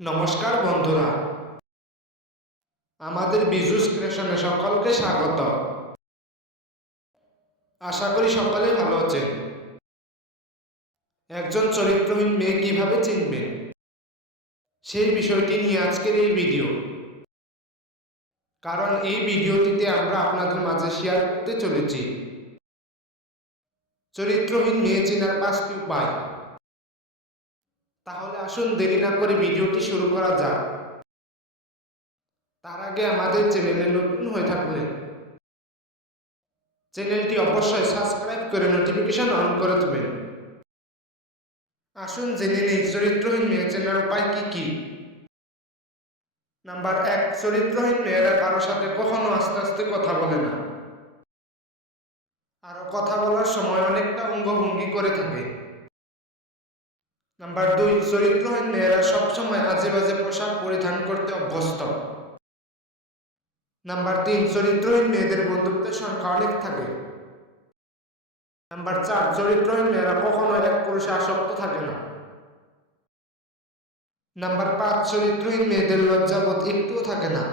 নমস্কার বন্ধুরা, আমাদের বিজুস ক্রিয়েশনে সকলকে স্বাগত। আশা করি সকলেই ভালো আছেন। একজন চরিত্রহীন মেয়ে কিভাবে চিনবেন, সেই বিষয়টি নিয়ে আজকের এই ভিডিও। কারণ এই ভিডিওটিতে আমরা আপনাদের মাঝে শেয়ার করতে চলেছি চরিত্রহীন মেয়ে চেনার 5টি উপায়। তাহলে আসুন দেরি না করে ভিডিওটি শুরু করা যাক। তার আগে আমাদের চ্যানেলে নতুন হয়ে থাকলে চ্যানেলটি অবশ্যই সাবস্ক্রাইব করে নোটিফিকেশন অন করে দেবেন। আসুন জেনে নেই চরিত্রহীন মেয়ে চেনার উপায় কি কি। নাম্বার 1, চরিত্রহীন মেয়েরা কারোর সাথে কখনো আস্তে আস্তে কথা বলে না। আরো কথা বলার সময় অনেকটা অঙ্গভঙ্গি করে থাকে। নাম্বার 2, চরিত্রহীন মেয়েরা সবসময় আজে বাজে পোশাক পরিধান করতে অভ্যস্ত। নাম্বার 3, চরিত্রহীন মেয়েদের বন্ধুত্বের সংখ্যা অনেক থাকে। নাম্বার 4, চরিত্রহীন মেয়েরা কখনো এক পুরুষে আসক্ত থাকে না। নাম্বার 5, চরিত্রহীন মেয়েদের লজ্জাবোধ একটুও থাকে না।